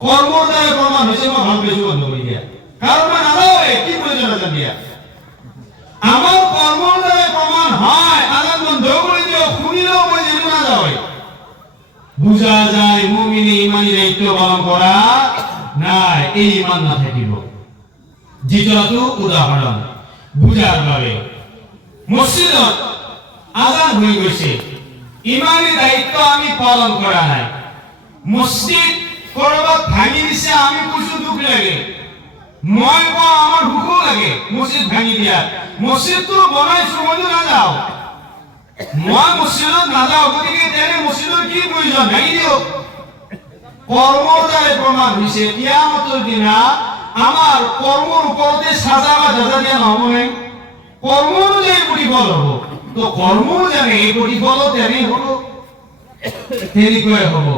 দ্বাৰা প্ৰমাণ হৈছে মই ভালো পাইছো বন্ধ দিয়া। কাৰণ মই নাযাওঁৱে কি প্ৰয়োজন আছে দিয়া। আমাৰ কৰ্মৰ দ্বাৰা প্ৰমাণ হয়, আদান বন্ধ কৰি দিয়ক শুনিলেও মই যিটো নাযাওঁৱে বুজা যায় মুমিনে ইমানি দায়িত্ব পালন কৰা নাই, এই ইমান নাথাকিব দ্বিতীয়টো উদাহৰণ বুজাৰ বাবে মছজিদত আজান হৈ গৈছে। ইমানি দায়িত্ব আমি পালন কৰা নাই। মছজিদ কৰবাত ভাঙি দিছে, আমি কৈছো দুখ লাগে। মই কওঁ, আমাৰ দুখো লাগে, মছজিদ ভাঙি দিয়া মছজিদটো বনাইছো, মইতো নাযাওঁ। মই মছজিদত নাযাওঁ, গতিকে তেনে মছজিদৰ কি প্ৰয়োজন? ভাঙি দিয়ক। কৰ্মৰ দ্বাৰাই প্ৰমাণ হৈছে, কিয়ামতৰ দিনা আমাৰ কৰ্মৰ ওপৰতে সাজা বা যাজা দিয়া নহবনে কৰ্ম অনুযায়ী প্ৰতিফল হ'ব। তো কৰ্ম জানে এই প্ৰতিফলো তেনে হ'ব করে হ'ব।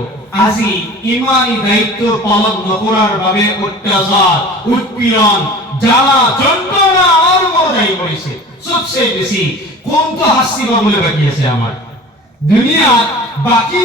আজি ইমানি দায়িত্ব পালন নকৰাৰ বাবে অত্যাচাৰ উৎপীড়ন, জ্বালা যন্ত্ৰণা আমাৰ দায়ী করেছে। পৰিছে চবচে বেছি কোনটো শাস্তি পাবলৈ বাকী আছে আমাৰ দুনিয়াত বাকী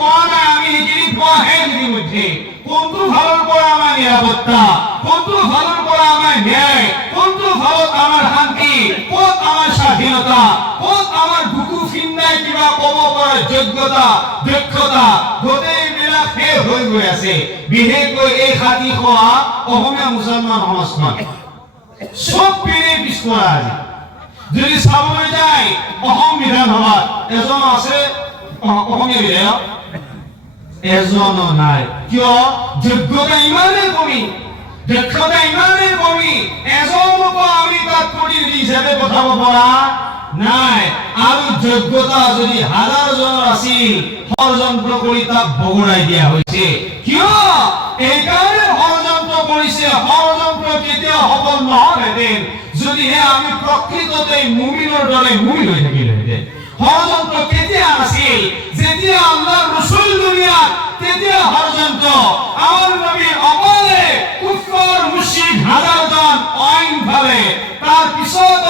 পোৱা নাই আমি সেইখিনি পোৱাহে ইতিমধ্যে কোনটো ফালৰ পৰা আমাৰ নিৰাপত্তা কোনটো ফালৰ পৰা আমাৰ ন্যায় কোনটো ফালত আমাৰ শান্তি, ক'ত আমাৰ স্বাধীনতা, ক'ত আমাৰ বুকু ফিন্দাই কিবা ক'ব পৰা যোগ্যতা, দক্ষতা গোটেইবিলাক শেষ হৈ গৈ আছে। বিশেষকৈ এই খাতি খোৱা অসমীয়া মুছলমান সমাজখন। চব পিনে পিছপৰা আজি। যদি চাবলৈ যায় অসম বিধানসভাত এজন আছে? অসমীয়া বিধায়ক এজনো নাই। কিয়? যোগ্যতা ইমানেই কমি। দক্ষতা ইমানেই কমি। এজনকো আমি তাত প্ৰতিনিধি হিচাপে পঠাব পৰা নাই। আৰু যোগ্যতা যদি হাজাৰ জনৰ আছিল ষড়যন্ত্ৰ কৰি তাক বগৰাই দিয়া হৈছে। কিয়? এইকাৰণে ষড়যন্ত্ৰ কৰিছে ষড়যন্ত্ৰ কেতিয়াও সফল নহলহেঁতেন যদিহে আমি প্ৰকৃততে মুমিনৰ দৰে মুমিন হৈ থাকিলোহেঁতেন ষড়যন্ত্ৰ কেতিয়া আছিল যেতিয়া আল্লাহৰ ৰসুল দুনিয়াত তেতিয়া ষড়যন্ত্ৰ আমাৰ নবী অকলে কুফৰ মুশ্ৰিক হাজাৰজন অইন ভাবে তাৰ পিছত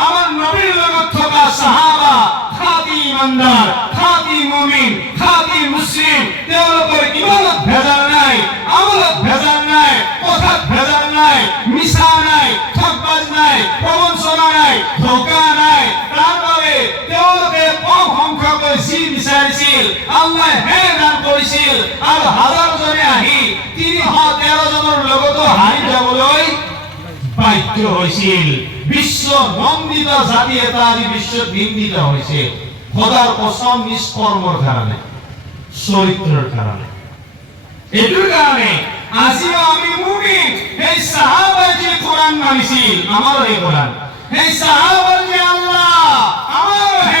আমাৰ নবীৰ লগত থকা সাহাবা খাতি ইমানদাৰ খাতি মুমিন খাতি মুছলিম তেওঁলোকৰ ইমানত ভেজাল নাই আমলত ভেজাল নাই কথাত ভেজাল নাই মিছা নাই ঠগবাজ নাই প্ৰবঞ্চনা নাই ধোকা নাই তাৰ বাবে তেওঁলোকে কম সংখ্যকৈ যি বিচাৰিছিল আল্লাহ হে দান কৰিছিল আৰু হাজাৰজনে আহি তিনিশ তেৰজনৰ লগতো হাৰি যাবলৈ বাধ্য হৈছিল বিশ্ব নন্দিত জাতি এটা আজি বিশ্বত নিন্দিত হৈছে সদাৰ কসম নিষ্কৰ্মৰ কাৰণে চৰিত্ৰৰ কাৰণে এইটোৰ কাৰণে আজিও আমি মুমিন। সেই সাহাবাই যে কোরআন মানিছিল, আমারও এই কোরআন। সেই সাহাবার যে আল্লাহ, আমারও হে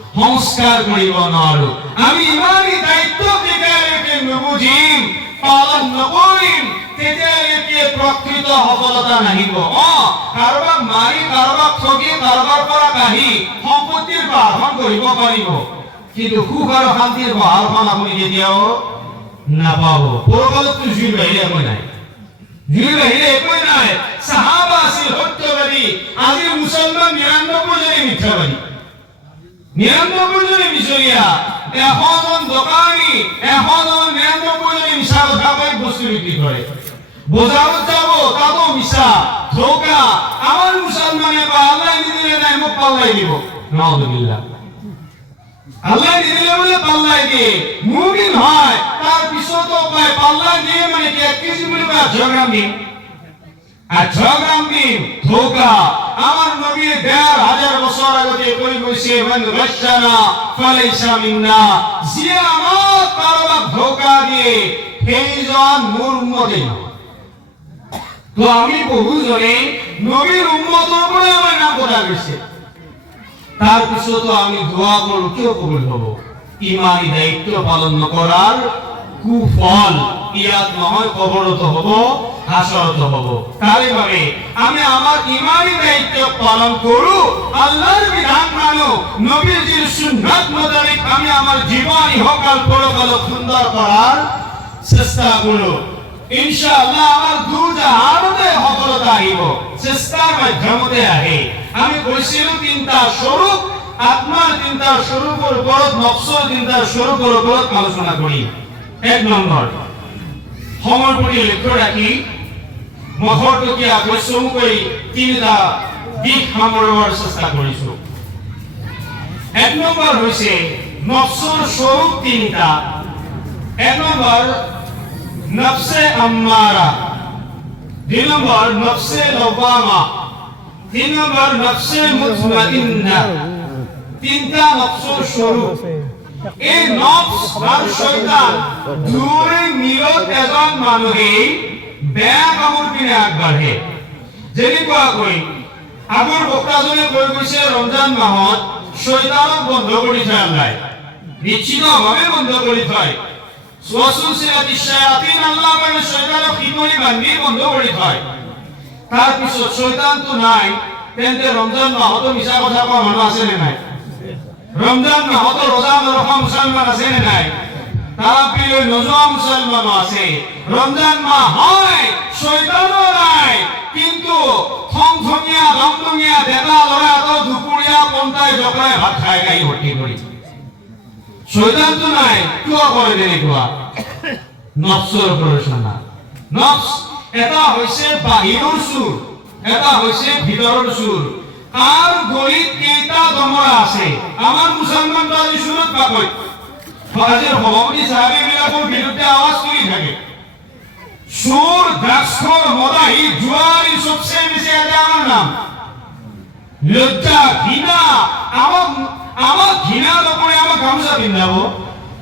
সংস্কাৰ কৰিব নোৱাৰো আমি ইমানেই দায়িত্ব যেতিয়ালৈকে নুবুজিম পালন নকৰিম তেতিয়ালৈকে প্ৰকৃত সফলতা নাহিব। অ কাৰোবাক মাৰি কাৰোবাক ঠগি কাৰোবাৰ পৰা কাঢ়ি সম্পত্তিৰ পাহাৰখন কৰিব পাৰিব। কিন্তু সুখ আৰু শান্তিৰ পাহাৰখন আপুনি কেতিয়াও নাপাব। পৰকালততো জুইৰ বাহিৰে একো নাই। জুইৰ বাহিৰে একোৱেই নাই। চাহাবা আছিল সত্যবাদী। আজি মুছলমান মিথ্যাবাদী নিৰান্নব্বৈজনী মিছৰীয়া এশজন দোকানী এশজন নিৰান্নব্বৈজনী মিছা কথা কৈ বস্তু বিক্ৰী কৰে বজাৰত যাব তাতো মিছা। ধোকা। আমাৰ মুছলমানে কয় আল্লাহ নিদিলে নাই, মোক পাল্লাই দিব। নাউজুবিল্লাহ। আল্লাহ নিদিলে বোলে পাল্লাই দিয়ে। মুমিন হয়, তাৰ পিছতো কয় পাল্লাই দিয়ে মানে কি, এক কেজি আঠশ আঠশ ধোকা। আমাৰ নবীয়ে দেড় হাজাৰ বছৰ আগতে কৈ গৈছে মান ৰচানা ফালাইছা মিন্না। আমাক ধোকা দিয়ে তো আমি বহুজনে নবীৰ উম্মতৰ পৰা আমাৰ নাম কটা গৈছে তাৰ পিছতো আমি দোয়া কৰোঁ কিয় কবুল হ'ব? ইমানি দায়িত্ব পালন নকৰাৰ কুফল কবরত হব, হাসরত হব। তাই ভাবে, আমি আমার ইমানি দায়িত্ব পালন করু, আল্লাহর বিধান নবীজির সুন্নাত মোতাবেক আমি আমার সুন্দর করার চেষ্টা করু। ইনশাআল্লাহ আমার দূর জাহানতে সফলতা আহিব চেষ্টাৰ মাধ্যমতে আহে। আমি কৈছিলো তিনিটা স্বৰূপ আত্মাৰ তিনিটা স্বৰূপৰ ওপৰত নফচৰ তিনিটা স্বৰূপৰ ওপৰত আলোচনা কৰিম এক নম্বৰ সময়ৰ প্ৰতি লক্ষ্য ৰাখি মহৰটকীয়াকৈ চমুকৈ তিনিটা দিশ সামৰিবৰ চেষ্টা কৰিছো এক নম্বৰ হৈছে নফচৰ স্বৰূপ তিনিটা। এক নম্বৰ নফসে আম্মারা। দুই নম্বর, নফসে লবামা তিন নম্বর, নফসে মুতমাইন্না তিনটা নফসর স্বরূপ। এই নফস আর শয়তান দুই এজন মানুহে বেয়া কামৰ পিনে আগবাঢ়ে। যেনেকুৱাকৈ আগৰ বক্তাজনে কৈ গৈছে, ৰমজান মাহত শয়তানক বন্ধ কৰি থয় আল্লাহ নিশ্চিতভাৱে বন্ধ কৰি থয়। শায়াতিন আল্লাহ মানে বান্ধি বন্ধ কৰি থয়। তাৰ পিছত শয়তানটো নাই, তেন্তে ৰমজান মাহতো মিছা কথা কোৱা মানুহ আছে নে নাই? ৰমজান মাহতো ৰোজা নৰখা মুছলমান আছে নে নাই? তাৰাপিলৈ নোযোৱা মুছলমানো আছে। ৰমজান মাহ হয় শয়তানো নাই, কিন্তু থংথঙীয়া ধমধঙীয়া ডেকা ল'ৰা এটা দুপৰীয়া পন্থাই জকৰাই ভাত খাই খাই ভৰ্তি কৰি শয়তানটো নাই, কিয় কৰে তেনেকুৱা নফচৰ প্ৰৰোচনা নফচ এটা হৈছে বাহিৰৰ চুৰ, এটা হৈছে ভিতৰৰ চুৰ। কাৰ গলিত কেইটা দমৰা আছে। আমার মুসলমান আমাৰ মুছলমান ট্ৰেডিশ্যনত পাকৈত আজিৰ সভাপতি চাহাবীবিলাকৰ বিৰুদ্ধে আৱাজ কৰি থাকে। চোৰ ড্ৰাগছখোৰ মদাহী জুৱাৰী চবচে বেছি আছে আমাৰ নাম। লজ্জা, ঘৃণা আমাক আমাক ঘৃণা নকৰে আমাক গামোচা পিন্ধাব।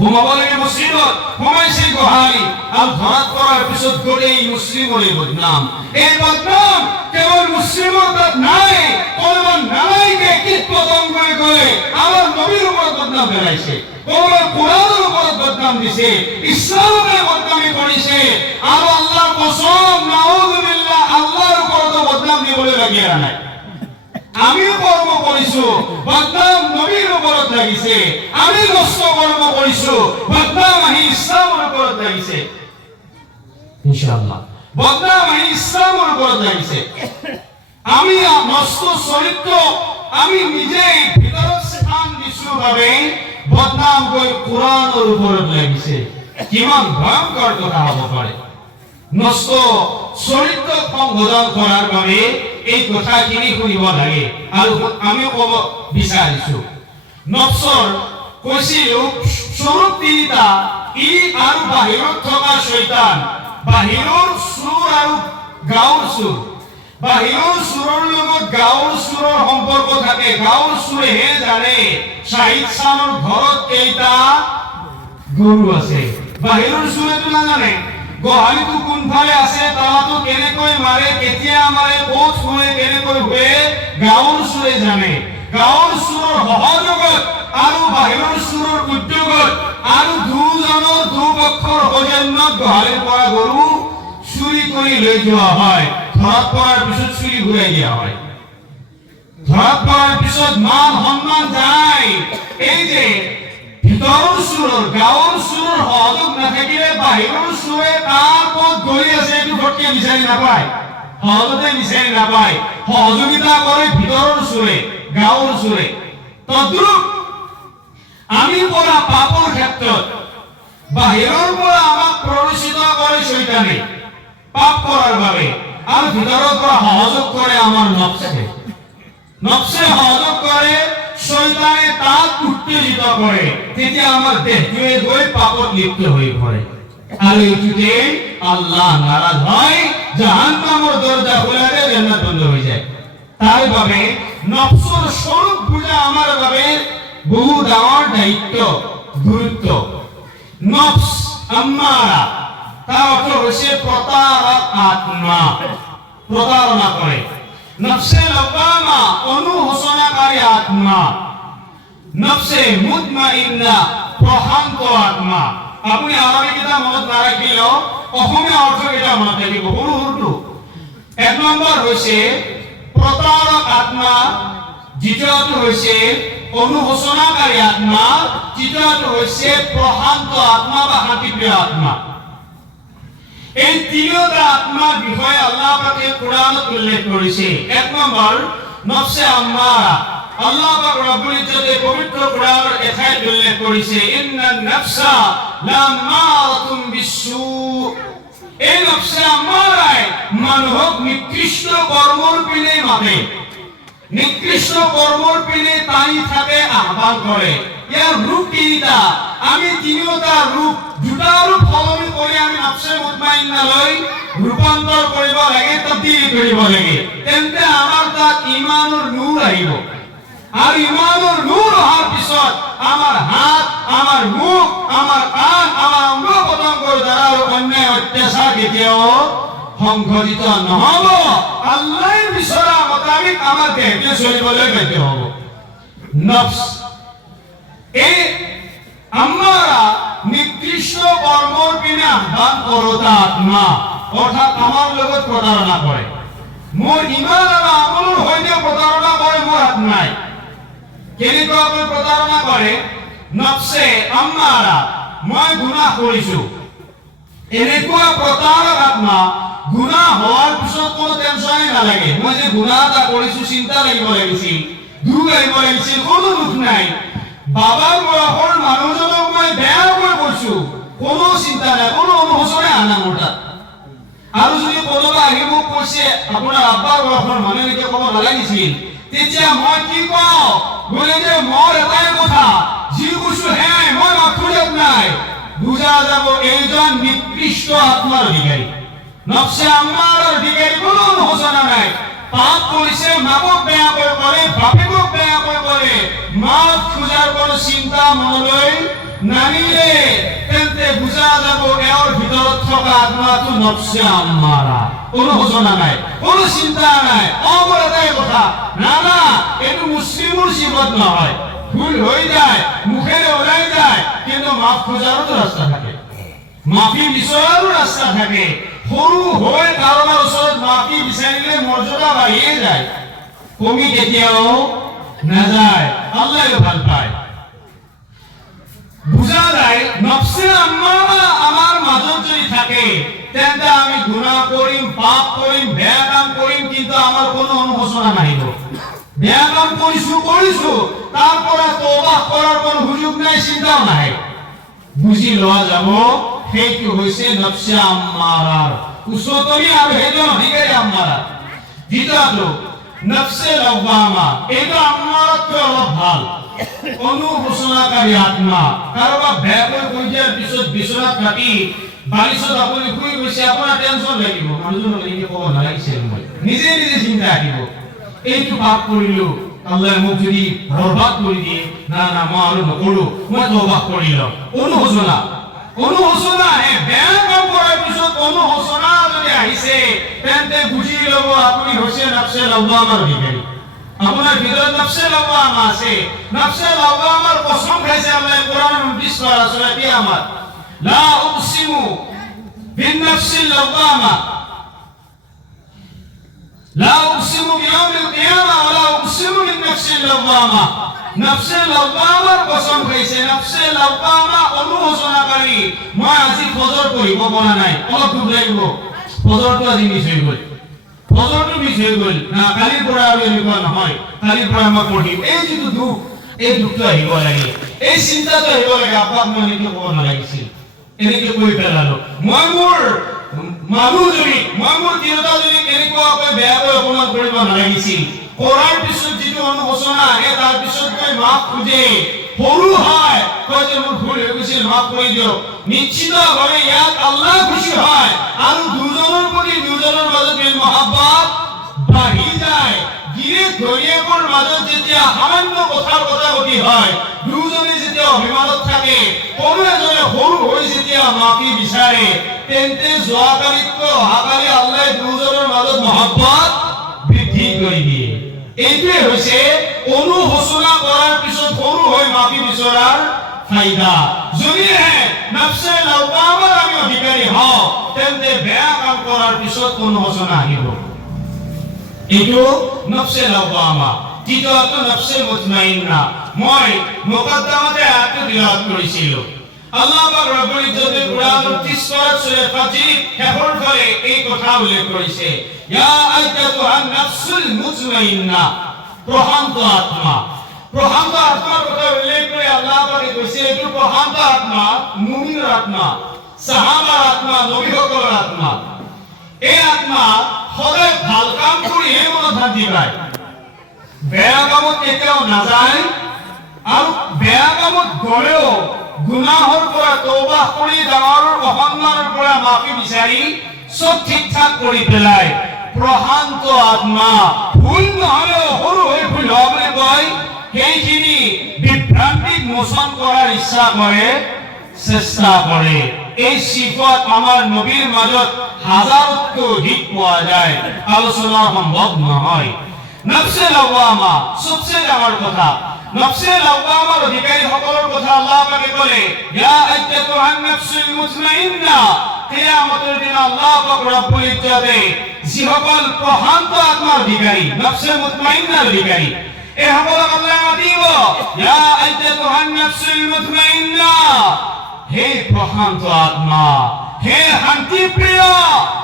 সোমাব লাগে মছজিদত সোমাইছে গোহালি আৰু ধৰাত পৰাৰ পিছত গোটেই মুছলিমৰে বদনাম। এই বদনাম কেৱল মুছলিমৰ তাত নাই কোনোবা নালাইকে কীট বদনাম বদনাম দিছে। ইছলামকে বদনামি কৰিছে। আৰু আল্লাহৰ কসম, নাউজুবিল্লাহ, আল্লাহৰ ওপৰতো বদনাম আমিও কৰ্ম কৰিছো, বদনাম নবীৰ ওপৰত লাগিছে। আমি নষ্ট কৰ্ম কৰিছো, বদনাম আহি ইছলামৰ ওপৰত লাগিছে। ইনশাআল্লাহ। বদনাম আহি ইছলামৰ ওপৰত লাগিছে। আমি নষ্ট চৰিত্ৰ, আমি নিজেই ভিতৰত স্থান দিছো বাবে বদনাম গৈ কোৰআনৰ ওপৰত লাগিছে। কিমান ভয়ংকৰ কথা হ'ব পাৰে। নষ্ট চৰিত্ৰ সংশোধন কৰাৰ বাবে এই কথাখিনি শুনিব লাগে আৰু আমি ক'ব বিচাৰিছো। নফচৰ কৈছিলো, স্বৰূপ তিনিটা, ই আৰু বাহিৰত থকা শৈতান বাহিৰৰ চুৰ আৰু গাঁৱৰ চুৰ বাহিৰৰ চুৰৰ লগত গাঁৱৰ চুৰৰ সম্পৰ্ক থাকে। গাঁৱৰ চুৰেহে জানে চাহিদ চানৰ ঘৰত কেইটা গৰু আছে। বাহিৰৰ চুৰেটো নাজানে। গোহালিটো কোনফালে আছে তলাটো কেনেকৈ মাৰে, কেতিয়া মাৰে, ক'ত শুৱে, কেনেকৈ শুৱে, গাঁৱৰ চুৰে জানে। গাঁৱৰ চুৰৰ সহযোগত আৰু বাহিৰৰ চুৰৰ উদ্যোগত আৰু দুজনৰ দুপক্ষৰ সৌজন্যত গোহালিৰ পৰা গৰু চুৰি কৰি লৈ যোৱা হয়। ধৰাত পৰাৰ পিছত চুৰি ঘূৰাই দিয়া হয়। ধৰাত পৰাৰ পিছত মান সন্মান যায়। এই যে ভিতৰৰ চোৰৰ, গাঁৱৰ চোৰৰ সহযোগ নাথাকিলে বাহিৰৰ চোৰে তাৰ ক'ত গলি আছে এইটো ফটকে বিচাৰি নাপায়। সহজতে বিচাৰি নাপায়। সহযোগিতা কৰে ভিতৰৰ চোৰে, গাঁৱৰ চোৰে। তদ্ৰূপ, আমি কৰা পাপৰ ক্ষেত্ৰত, বাহিৰৰ পৰা আমাক প্ৰৰোচিত কৰে চৈতানে, পাপ কৰাৰ বাবে, আৰু ভিতৰৰ পৰা সহযোগ কৰে আমাৰ নফচে নফসে সহযোগ কৰে শয়তানে তাক উত্তেজিত কৰে তেতিয়া আমাৰ দেহটোৱে গৈ পাপত লিপ্ত হৈ পৰে। আৰু এইটোতে আল্লাহ নাৰাজ হয়, জাহান্নামৰ দরজা খোলা যায় জান্নাত বন্ধ হৈ যায়। তাৰ বাবে নফসৰ স্বৰূপ বুজা আমাৰ বাবে বহু ডাঙৰ দায়িত্ব, গুৰুত্ব। নফস আম্মাৰা তাৰ অৰ্থ হৈছে প্ৰতাৰক আত্মা। প্ৰতাৰণা কৰে। নফসে লবামা অনুশোচনাকাৰী আত্মা। নফসে মুতমাইন্না প্ৰশান্ত আত্মা। আপুনি আৰবী কিতাপ মনত নাৰাখিলেও অসমীয়া অৰ্থ কেইটা মনত থাকিব সৰু সৰুটো। এক নম্বৰ হৈছে প্ৰতাৰক আত্মা, দ্বিতীয়টো হৈছে অনুশোচনাকাৰী আত্মা, তৃতীয়টো হৈছে প্ৰশান্ত আত্মা বা শান্তিপ্ৰিয় আত্মা। এই তিনিওটা আত্মাৰ বিষয়ে আল্লাহ পাকে কোরআনত উল্লেখ করেছে। এক নম্বর, নফসে আম্মারা। আল্লাহ পাক রব্বুল ইজ্জতে পবিত্র কোরআনের এঠাইত উল্লেখ করেছে ইন্নান নাফসা লাম্মারাতুম বিসু এই নফসে আম্মারাই মানুহক নিকৃষ্ট কৰ্মৰ পিনে মাতে নিকৃষ্ট কৰ্মৰ পিনে টানি থাকে আহ্বান কৰে ইয়াৰ ৰূপ তিনিটা আমি তিনিওটা ৰূপ দুটা ৰূপ সলনি কৰি আমি নফসে মুতমাইন্নালৈ ৰূপান্তৰ কৰিব লাগে, তবদিল কৰিব লাগে। তেন্তে আমাৰ তাত ইমানৰ নূৰ আহিব। আৰু ইমানৰ নূৰ অহাৰ পিছত আমাৰ হাত, আমাৰ মুখ, আমাৰ কাণ, আমাৰ অংগ পতংগৰ দ্বাৰা আৰু অন্যায় অত্যাচাৰ কেতিয়াও সংঘটিত নহব। আল্লাহ বিচৰা মোতাবিক আমাৰ দেহটোৱে চলিবলৈ বাধ্য হ'ব। নফস এই আমরা নিকৃষ্ট কর্মৰ পিনে আহ্বান কৰোতা আত্মা অৰ্থাৎ আমাৰ লগত প্ৰতাৰণা কৰে মোৰ ইমান আৰু আমলৰ সৈতে প্ৰতাৰণা কৰে মোৰ আত্মাই কেনেকুৱাকৈ প্ৰতাৰণা কৰে? নফসে আম্মাৰা, মই গুনাহ কৰিছো। এনেকুৱা প্ৰতাৰক আত্মা গুনাহ হোৱাৰ পিছত কোনো টেনচনে নালাগে। মই যে গুনাহ এটা কৰিছো, চিন্তা লাগিব লাগিছিল, দুখ লাগিব লাগিছিল, কোনো দুখ নাই। বাবাৰ বয়সৰ মানুহজনক মই বেয়াকৈ কৈছো কোনো চিন্তা নাই, কোনো অনুশোচনে আনা তাত আৰু যদি কোনোবা আহি মোক কৈছে, আপোনাৰ আব্বাৰ বয়সৰ মানুহ এতিয়া ক'ব নালাগিছিল তেতিয়া মই কি কওঁ? বোলে যে মোৰ এটাই কথা, যি কৈছো হে মই মাথুৰিয়াত নাই। বুজা যাব এইজন নিকৃষ্ট আত্মাৰ অধিকাৰী। নফসে আম্মাৰ অধিকাৰী, কোনো অনুশোচনা নাই। পাপ কৰিছে মাকক বেয়াকৈ কৰে বাপেকক বেয়াকৈ কৰে মাক খোজাৰ কোনো চিন্তা মনলৈ নানিলে তেন্তে বুজা যাব এওঁৰ ভিতৰত থকা আত্মাটো নফসে আম্মাৰা। কোনো ঘোষণা নাই, কোনো চিন্তা নাই। এটাই কথা। না না, এইটো মুছলিমৰ জীৱত নহয়। ভুল হৈ যায়, মুখেৰে ওলাই যায়, কিন্তু মাফ খোজাৰতো ৰাস্তা থাকে। মাফি বিচৰাৰো ৰাস্তা থাকে। সৰু হৈ কাৰোবাৰ ওচৰত মাফি বিচাৰিলে মৰ্যাদা বাঢ়িয়ে যায় কমি কেতিয়াও নাযায় আল্লাহে ভালো পায়। বুজা যায়, নফসে আম্মাৰা আমাৰ মাজত যদি থাকে, তেন্তে আমি গুনাহ কৰিম পাপ কৰিম বেয়া কাম কৰিম কিন্তু আমাৰ কোনো অনুশোচনা নাহিব বেয়া কাম কৰিছো তাৰ পৰা তৌবা কৰাৰ কোনো সুযোগ নাই, চিন্তাও নাহে বুজি লোৱা যাব? সেইটো হৈছে নফসে আম্মাৰাৰ। উচ্চতমি আৰু সেইটো অধিকাৰী আম্মাৰা দ্বিতীয়টো নফসে লব্বামা। এইটো আম্মাৰাতকৈ অলপ ভালো। অনুশোচনাকাৰী আত্মা। কাৰোবাক বেয়াকৈ কৈ দিয়াৰ পিছত বিচনাত ৰাতি বালিচত আপুনি শুই গৈছে, আপোনাৰ টেনচন লাগিব মানুহজনক এনেকে ক'ব নালাগিছিল মই নিজে নিজে চিন্তা আহিব। এইটো পাপ কৰিলো। আল্লাহ মোক যদি বৰবাদ কৰি দিয়ে, না না, মই আৰু নকৰো। মই তৌবা কৰি লম। অনুশোচনা। অনুশোচনা আহে বেয়া কাম কৰাৰ পিছত অনুশোচনা যদি আহিছে, তেন্তে বুজি ল'ব আপুনি হৈছে নফসে লব্বামাৰ অধিকাৰী আপোনাৰ ভিতৰত নফসে লওয়ামা আছে। নফসে লওয়ামাৰ কসম খাইছে আল্লাহ কোরআন 29 পারা সূরা কিয়ামত লা উকসিমু বিন নফসিল লওয়ামা লা উকসিমু বিয়াউমিল কিয়ামা ওয়া লা উকসিমু বিন নফসিল লওয়ামা নফসে লওয়ামাৰ কসম খাইছে নফসে লওয়ামা অনুশোচনাকাৰী মই আজি ফজৰ পঢ়িব পৰা নাই, অলপ দুখ লাগিব ফজৰটো আজি মিছ হৈ গ'ল। ফজৰটো মিছ হৈ না, কালিৰ পৰা আৰু এনেকুৱা নহয়, কালিৰ পৰা মই পঢ়িম। এই যিটো দুখ, এই দুখটো আহিব লাগে। এই চিন্তাটো আহিব লাগে, আপাক মই এনেকে ক'ব নালাগিছিল। এনেকে কৈ পেলালো। মই মোৰ মানুহজনী মই মোৰ তিৰোতাজনীক এনেকুৱাকৈ বেয়াকৈ অপমান কৰিব নালাগিছিল। কৰাৰ পিছত যিটো অনুশোচনা আহে তাৰ পিছত গৈ মাফ খোজে। সৰু হয়, কয় যে মোৰ ভুল হৈ গৈছিল মাফ কৰি দিয়ক। নিশ্চিতভাৱে ইয়াত আল্লাহ খুশি হয় আৰু দুজনৰ প্ৰতি দুজনৰ মাজত মহাব্বত বাঢ়ি যায়। গিৰিক ঘৈণীয়েকৰ মাজত যেতিয়া সামান্য কথাৰ কথা গতি হয় দুয়োজনে যেতিয়া অভিমানত থাকে, কোনো এজনে সৰু হৈ যেতিয়া মাফি বিচাৰে, তেন্তে যোৱাকালিতকৈ অহাকালি আল্লাহ দুয়োজনৰ মাজত মহব্বত বৃদ্ধি কৰি দিয়ে। এইটোৱে হৈছে অনুশোচনা কৰাৰ পিছত সৰু হৈ মাফি বিচৰাৰ ফাইদা। যদিহে হওঁ, তেন্তে বেয়া কাম কৰাৰ পিছত অনুশোচনা আহিব। এইটো নফছে লাউকামা দ্বিতীয়টো মই মুকদ্দমাতে আয়াতটো তিলাওয়াত কৰিছিলোঁ। আল্লাহ পাক ৰব্বুল ইজ্জতে কুৰাণৰ 30 পাৰাত সূৰা ফাজিৰ শেষৰ ফালে এই কথা উল্লেখ কৰিছে ইয়া আইয়াতুহান নাফসুল মুতমাইন্না প্ৰশান্ত আত্মা। প্ৰশান্ত আত্মাৰ কথা উল্লেখ কৰি আল্লাহ পাকে কৈছে এইটো প্ৰশান্ত আত্মা মুমিনৰ আত্মা সাহাবাৰ আত্মা নবীসকলৰ আত্মা। এই আত্মা সদায় ভালো কাম কৰিহে মনত শান্তি পায়। বেয়া কামত কেতিয়াও নাযায়, আৰু বেয়া কামত গলেও গুনাহৰ পৰা তৌবা কৰি ডাঙৰৰ অসন্মানৰ পৰা মাফি বিচাৰি চব ঠিক ঠাক কৰি পেলাই প্ৰশান্ত আত্মা ভুল নহলেও সৰু হৈ ভুল হোৱা কয়, সেইখিনি বিভ্ৰান্তিক মোচন কৰাৰ ইচ্ছা কৰে, চেষ্টা কৰে। এই সিফত আমাৰ নবীৰ মাজত হাজাৰতকৈ অধিক পোৱা যায়। আলোচনা সম্ভৱ নহয়। নফসে লাওয়ামা সবচে ডাঙৰ কথা। নফসে লাওয়ামাৰ অধিকাৰী সকলৰ কথা আল্লাহ পাকে ক'লে ইয়া আইয়াতুহান নাফসুল মুতমাইন্না কিয়ামতৰ দিনা আল্লাহ পাক ৰব্বুল ইজ্জতে যিসকল প্ৰশান্ত আত্মাৰ অধিকাৰী নফসে মুতমাইন্নাৰ অধিকাৰী এই সকলক আল্লাহ মাতিব ইয়া আইয়াতুহান নাফসুল মুতমাইন্না, হে প্ৰশান্ত আত্মা, হে শান্তি প্ৰিয়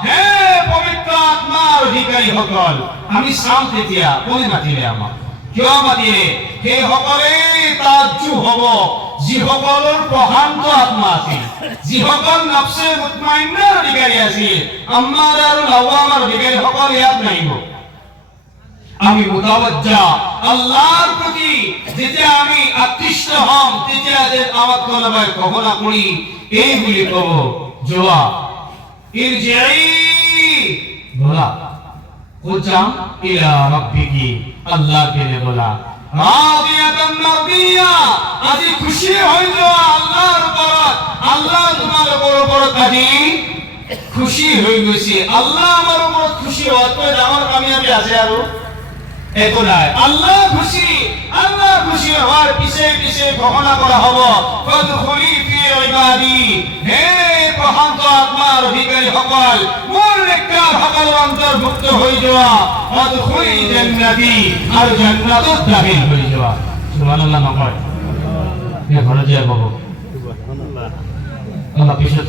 হে পবিত্ৰ আত্মাৰ অধিকাৰীসকল আমি চাম তেতিয়া কোনে মাতিলে আমাক কিয় মাতিলে সেইসকলেই তাজ্জু হ'ব। যিসকলৰ প্ৰশান্ত আত্মা আছিল যিসকল নফছে মুতমাইন্নাৰ অধিকাৰী আছিল আম্মাৰ আৰু লাৱামাৰ অধিকাৰীসকল ইয়াত নাহিব আমি মুতাবজ্জা আল্লাহর প্রতি যেতিয়া আমি আকৃষ্ট হম তেতিয়া যে আমাক কোনোবাই কখনা কৰি এই বুলি কব যোৱা ইরজিই বলা কোজাম ইলা রাব্বিকি আল্লাহ কেনে বলা। রাদিয়াতান মারদিয়া আজি খুশি হৈ যোৱা আল্লাহৰ বরকত আল্লাহ তোমাৰ বড় আজি খুশি হৈ গৈছে। আল্লাহ আমাৰ উপর খুশি হোৱাতকৈ ডাঙৰ কামিয়াবি আছে আৰু একো নাই আল্লাহ খুশি আল্লাহ খুশি হওয়ার পিছে পিছে ঘোষণা করা হব। ফদখুলি ফি ইবাদি। হে প্রশান্ত আত্মার অধিকারী সকল মোৰ নেককার সকল অন্তর্ভুক্ত হৈ যোৱা ফদখুলি জান্নাতি আৰু জান্নাতত দাখিল হৈ যোৱা সুবহানাল্লাহ নকয় অলপ পিছত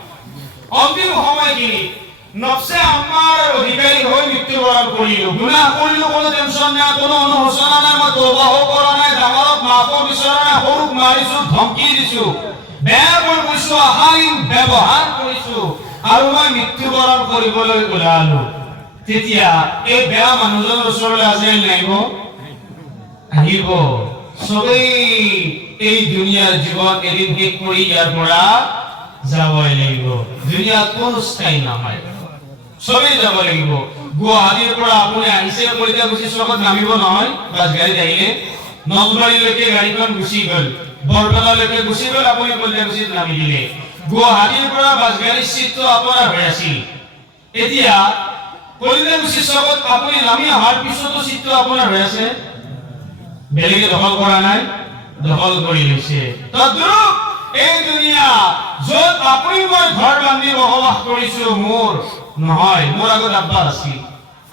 অন্তিম সময়খিনি নফসে আমার অধিকারী হয়ে মৃত্যুবরণ করিল। গুনাহ করিল কোনো টেনশন নাই, কোনো অনুশোচনা নাই মই তৌবাও কৰা নাই ডাঙৰক মাফো বিচৰা নাই সৰুক মাৰিছো, ধমকি দিছো। বেয়া কাম কৰিছো অশালীন ব্যৱহাৰ কৰিছো আৰু মই মৃত্যুবৰণ কৰিবলৈ ওলালো। তেতিয়া এই বেয়া মানুহজনৰ ওচৰলৈ আজি নাহিব? আহিব। চবেই এই দুনিয়াৰ জীৱন এদিন শেষ কৰি ইয়াৰ পৰা যাবই লাগিব দুনিয়াত কোনো স্থায়ী নহয় চবেই যাব লাগিব গুৱাহাটীৰ পৰা আপুনি আহিছে কলিতাকুছি চকত নামিব নহয়। বাছ গাড়ীত আহিলে। নলবাৰীলৈকে গাড়ীখন গুচি গ'ল। বৰপেটালৈকে গুচি গ'ল, আপুনি কলিতাকুছিত নামি দিলে। গুৱাহাটীৰ পৰা বাছ গাড়ীৰ চিটটো আপোনাৰ হৈ আছিল। এতিয়া কলিতাকুছি চকত আপুনি নামি অহাৰ পিছতো চিটটো আপোনাৰ হৈ আছে। বেলেগে দখল কৰা নাই, দখল কৰি লৈছে। তদ্ৰুপ এই দুনিয়া য'ত আপুনি মই ঘৰ বান্ধি বসবাস কৰিছো, মোৰ নহয়, মোৰ আগত আব্বাৰ আছিল।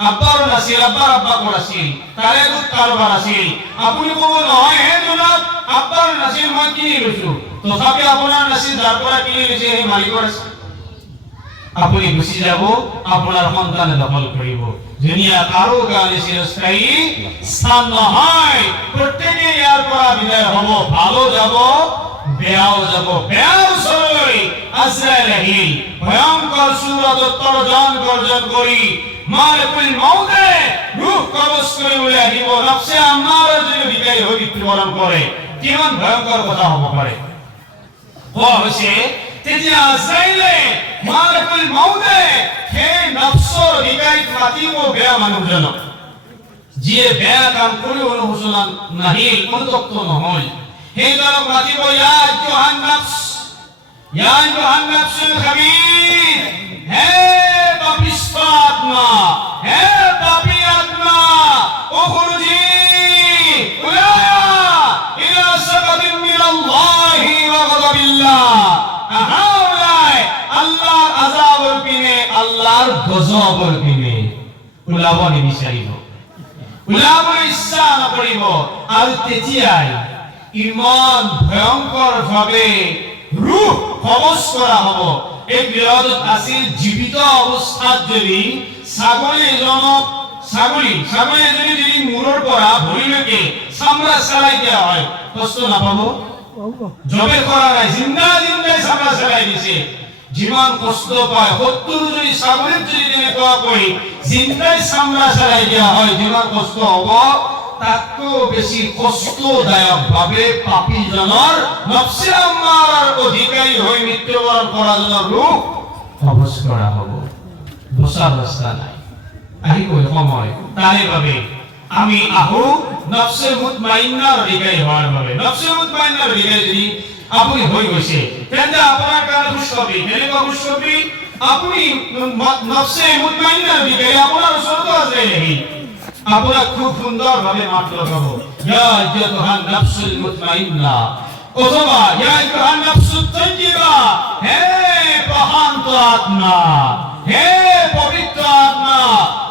আব্বাৰো নাছিল, আব্বাৰ আব্বা ক'ত আছিল, তাৰে আগত কাৰোবাৰ আছিল। আপুনি ক'ব নহয়, হে জনাব, আব্বাৰ নাছিল, মই কিনি লৈছো। তথাপি আপোনাৰ নাছিল, যাৰ পৰা কিনি লৈছে, সেই মালিকৰ আছে আপুনি গুচি যাব, আপোনাৰ সন্তানে দখল কৰিব। ধুনীয়া কাৰো কাৰণে চিৰস্থায়ী স্থান নহয়। প্ৰত্যেকে ইয়াৰ পৰা বিদায় হ'ব, ভালো যাব। বেয়াও যাব ওচৰলৈ আশ্ৰয় আহিল ভয়ংকৰ চুৰত তৰ্জন গৰ্জন কৰি মালিকুল মৌতে ৰূহ কবজ কৰিবলৈ আহিব। নফছে আমাৰ যদি বিদায় হৈ মৃত্যুবৰণ কৰে কিমান ভয়ংকৰ কথা হ'ব পাৰে কোৱা হৈছে তেতিয়া আজৰাইলে মালিকুল মৌতে সেই নফছৰ অধিকাৰীক মাতিব বেয়া মানুহজনক যিয়ে বেয়া কাম কৰি অনুশোচনা নাহিল, অনুতপ্ত নহল। নফছ ইয়া আইয়ুহান নফছুল খাবীৰ হে পাপিষ্ঠ আত্মা, হে পাপী আত্মা উখৰুজি উলায়া ইলা পিনে আল্লাহৰ গজবৰ পিনে ওলাব নিবিচাৰিব ওলাবলৈ ইচ্ছা নকৰিব আৰু তেতিয়াই ইমান ভয়ংকৰ ভাৱে ৰূহ কবচ কৰা হ'ব। এই বিৰদত আছিল জীৱিত অৱস্থাত যদি ছাগলী এজনক ছাগলী ছাগলী এজনী যদি মূৰৰ পৰা ভৰিলৈকে চামৰা চেলাই দিয়া হয়, কষ্ট নাপাব। জবে কৰা নাই, জিন্দা, জিন্দাই চামৰা চেলাই দিছে। যিমান কষ্ট পায় সত্তৰ যদি ছাগলীক যদি তেনেকুৱা কৰি জিন্দাই চামৰা চেলাই দিয়া হয়, যিমান কষ্ট হ'ব তাতকৈ বেছি কষ্টদায়ক ভাৱে পাপীজনৰ নফছে আম্মাৰৰ অধিকাৰী হৈ মৃত্যুবৰণ কৰাজনৰ ৰূপ কবচ কৰা হ'ব বচাৰ ৰাস্তা নাই। আহিবই সময় তাৰে বাবে আমি আহো নফছে মুতমাইন্নাৰ অধিকাৰী হোৱাৰ বাবে নফছে মুতমাইন্নাৰ অধিকাৰী যদি আপুনি হৈ গৈছে তেন্তে আপোনাৰ কাৰণে খুচৰি কেনেকুৱা খুচৰি আপুনি ম- নফছে মুতমাইন্নাৰ অধিকাৰী আপোনাৰ ওচৰতো আছে নেকি? আপোনাক খুব সুন্দৰভাৱে মাত লগাব। ইয়া আইয়ুহান নাফসুল মুতমাইন্না। অথবা ইয়া আইয়ুহান নাফসুত তাইয়্যিবা। হে প্রশান্ত আত্মা, হে পবিত্র আত্মা,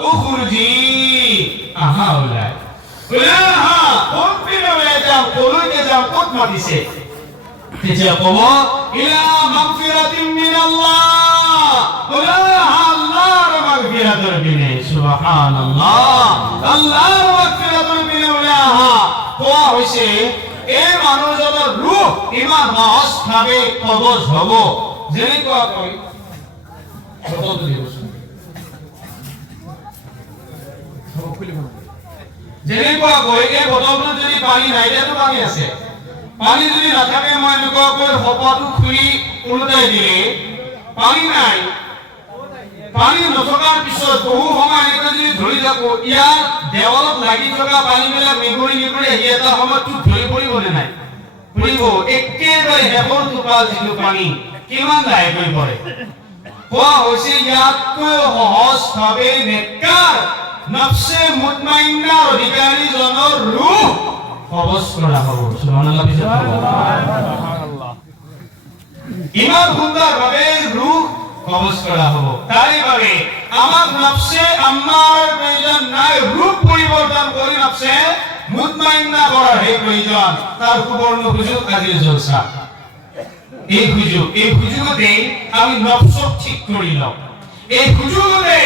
উখরুজি আহা ওলাই ওলাই আহা কোন পিনে ওলাই যাম কলৈকে যাম ক'ত মাতিছে তেতিয়া ক'ব ইলা মাগফিরাতিন মিনাল্লাহ। ওলাই মাগফিরাতৰ পিনে সুবহানাল্লাহ। হৈছে এই মানুহজনৰ ৰূহ ইমান সহজভাৱে কবজ এই বটলটোত যদি পানী নাই পানী আছে। পানী যদি নাথাকে, মই এনেকুৱাকৈ সপাটো খুলি ওলোটাই দিলে, পানী নাই পিছত বহু সময় এনেকৈ যদি ধৰি থাকো, ইয়াৰ দেৱালত লাগি থকা পানীবিলাক নিগৰি নিগৰি আহি এটা সময়ত তোক ধৰি পৰিবনে নাই? পৰিব। একেবাৰে শেষৰ টোপাল যিটো পানী, কিমান লাহেকৈ পৰে? কোৱা হৈছে, ইয়াতকৈ সহজভাৱে নেকাৰ, নফছে মুতমাইন্নাৰ অধিকাৰীজনৰ ৰূহ কবচ কৰা হ'ব। সুবহানাল্লাহ ক'ব। ইমান সুন্দৰভাৱে ৰূহ কবচ করা হব। তাই বাবে আমাক নফসে আমার প্রয়োজন নাই রূপ পরিবর্তন কৰি নফসে মুতমাইন্না করার হে প্রয়োজন তার সুবর্ণ সুযোগ আজিৰ জলসা এই সুযোগ, এই সুযোগতে আমি নফস ঠিক কৰি লওঁ। এই সুযোগতে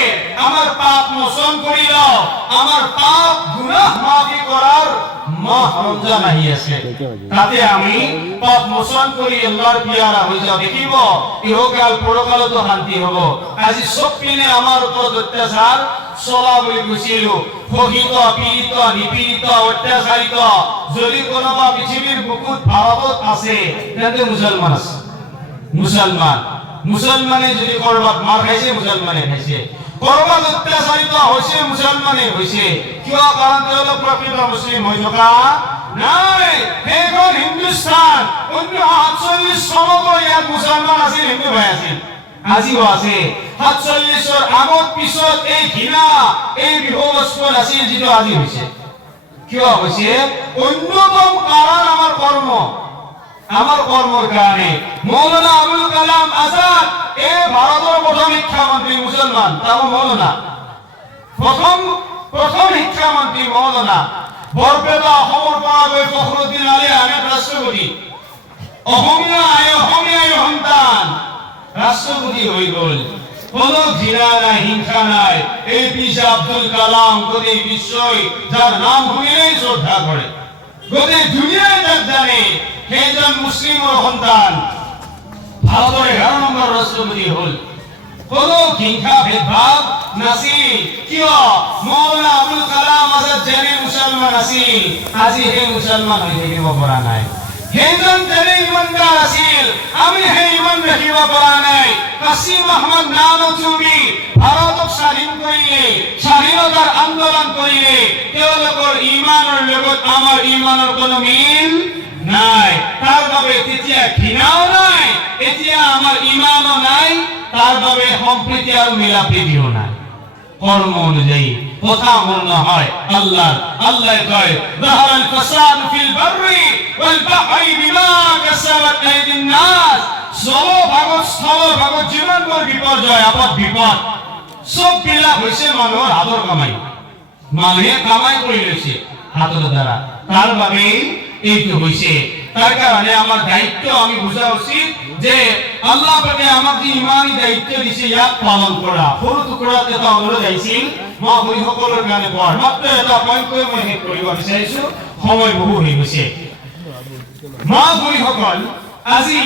আমাৰ পাপ মোচন লওঁ আমাৰ পাপ গুনাহ মাফি কৰাৰ মাহ আজি চব আমাৰ ওপৰত অত্যাচাৰ চলা বুলি কৈছিলো শোষিত পীড়িত, নিপীড়িত অত্যাচাৰিত যদি কোনোবা পৃথিৱীৰ বুকুত ভাৰতত আছে, তেন্তে মুছলমান আছে। মুছলমান মুছলমানে যদি কৰবাত মাৰ খাইছে মুছলমানে খাইছে কৰবাত অত্যাচাৰিত হৈছে মুছলমানে হৈছে কিয় কাৰণ তেওঁলোক প্ৰকৃত মুছলিম হৈ থকা? নাই। সেইখন হিন্দুস্তান ঊনৈছশ সাতচল্লিছ চনতো ইয়াত মুছলমান আছিল, হিন্দু ভাই আছিল, আজিও আছে। সাতচল্লিছৰ আগত পিছত এই ঘৃণা, এই বিভস্ম আছিল যিটো আজি হৈছে। কিয় হৈছে? অন্যতম কাৰণ আমাৰ কৰ্ম। আমার কর্মর কারণে মৌলানা আবুল কালাম আজাদ, এ ভারতের প্রথম শিক্ষামন্ত্রী মুসলমান। তাও মৌলানা। প্রথম প্রথম শিক্ষামন্ত্রী মৌলানা। বৰপেটা অসমৰ পৰা গৈ ফখৰুদ্দিন আলী আহমেদ ৰাষ্ট্ৰপতি অসমীয়া আই অসমীয়াই সন্তান। ৰাষ্ট্ৰপতি হৈ গ'ল। কোনো ঘৃণা নাই, হিংসা নাই। এই পিসে আব্দুল কালাম গোটেই বিশ্বই যাৰ নাম শুনিলেই শ্ৰদ্ধা কৰে গোটেই দুনিয়াই তাক জানে সেইজন মুছলিমৰ সন্তান ভাৰতৰ এঘাৰ নম্বৰ ৰাষ্ট্ৰপতি হ'ল। কোনো হিংসা ভেদভাৱ নাছিল কিয়? মৌলানা আবুল কালাম আজাদ যেনে মুছলমান আছিল আজি সেই মুছলমান হৈ থাকিব পৰা নাই। সেইজন যেনে ইমানদাৰ আছিল আমি সেই ইমান ৰাখিব পৰা নাই। কাছিম আহমদ নানচুবি ভাৰতক স্বাধীন কৰিলে, স্বাধীনতাৰ আন্দোলন কৰিলে। তেওঁলোকৰ ইমানৰ লগত আমাৰ ইমানৰ কোনো মিল নাই। তাৰ তেতিয়া ঘৃণাও নাই। এতিয়া আমাৰ ইমানো নাই। তাৰ বাবে সম্প্ৰীতি আৰু মিলা প্ৰীতিও নাই। কর্ম অনুযায়ী কথা মূল হয়। আল্লাহ আল্লাহ কয় যাহারাল ফাসাদ ফিল বিপদ। বিলাক হৈছে মানুহৰ হাতৰ কামাই। মানুহে কামাই কৰি লৈছে হাতৰ দ্বাৰা তাৰ বাবেই এইটো হৈছে তাৰ কারণে আমার দায়িত্ব, আমি বুঝা উচিত যে আল্লাহ পাকে আমার যে ইমানি দায়িত্ব দিছে ইয়াক পালন কৰা সৰু টুকুৰাত এটা অনুৰোধ আহিছিল মই ভনীসকলৰ কাৰণে পঢ় মাত্ৰ এটা পইণ্ট কৈ মই শেষ কৰিব বিচাৰিছো সময় বহু হৈ গৈছে। মা ভনীসকল আজি